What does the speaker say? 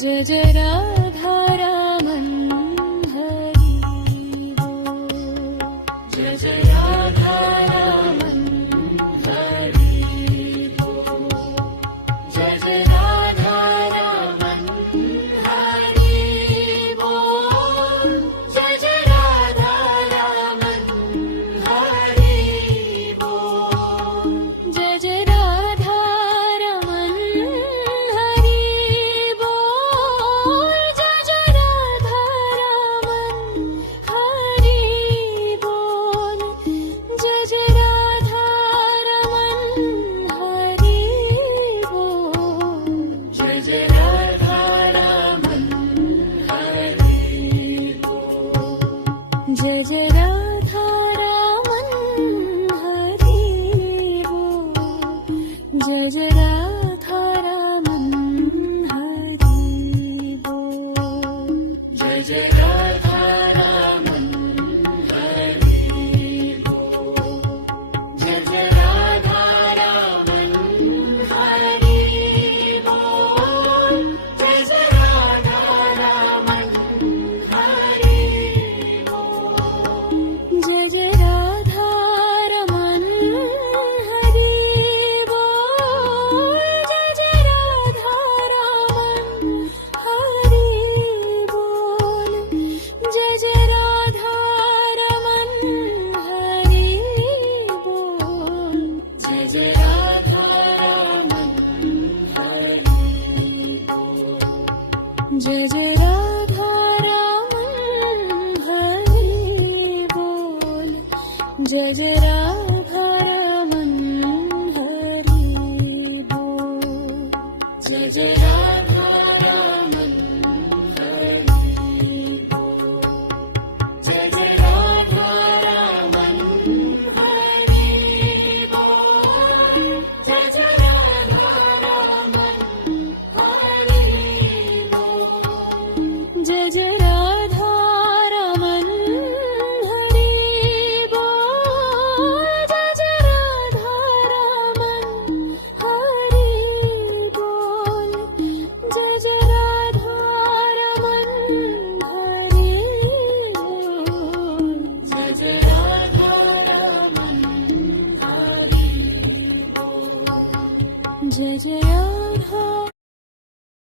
जय जय राधा रमन हरि बोल जय जय राधा रमन हरि बोल जय जय राधा रमन हरि बोल जय जय राधा रमन हरि बोल जय जय राधा रमन हरि बोल जय जय राधा रमन हरि बोल जय जय राधा रमन हरि बोल जय जय राधा रमन हरि बोल जय जय राधा रमन हरि बोल जय जय राधा रमन हरि बोल जय जय राधा रमन हरि बोल जय जय राधा रमन हरि बोल जय जय राधा रमन हरि बोल जय जय राधा रमन हरि बोल जय जय राधा रमन हरि बोल जय जय राधा रमन हरि बोल जय जय राधा रमन हरि बोल जय जय राधा रमन हरि बोल जय जय राधा रमन हरि बोल जय जय राधा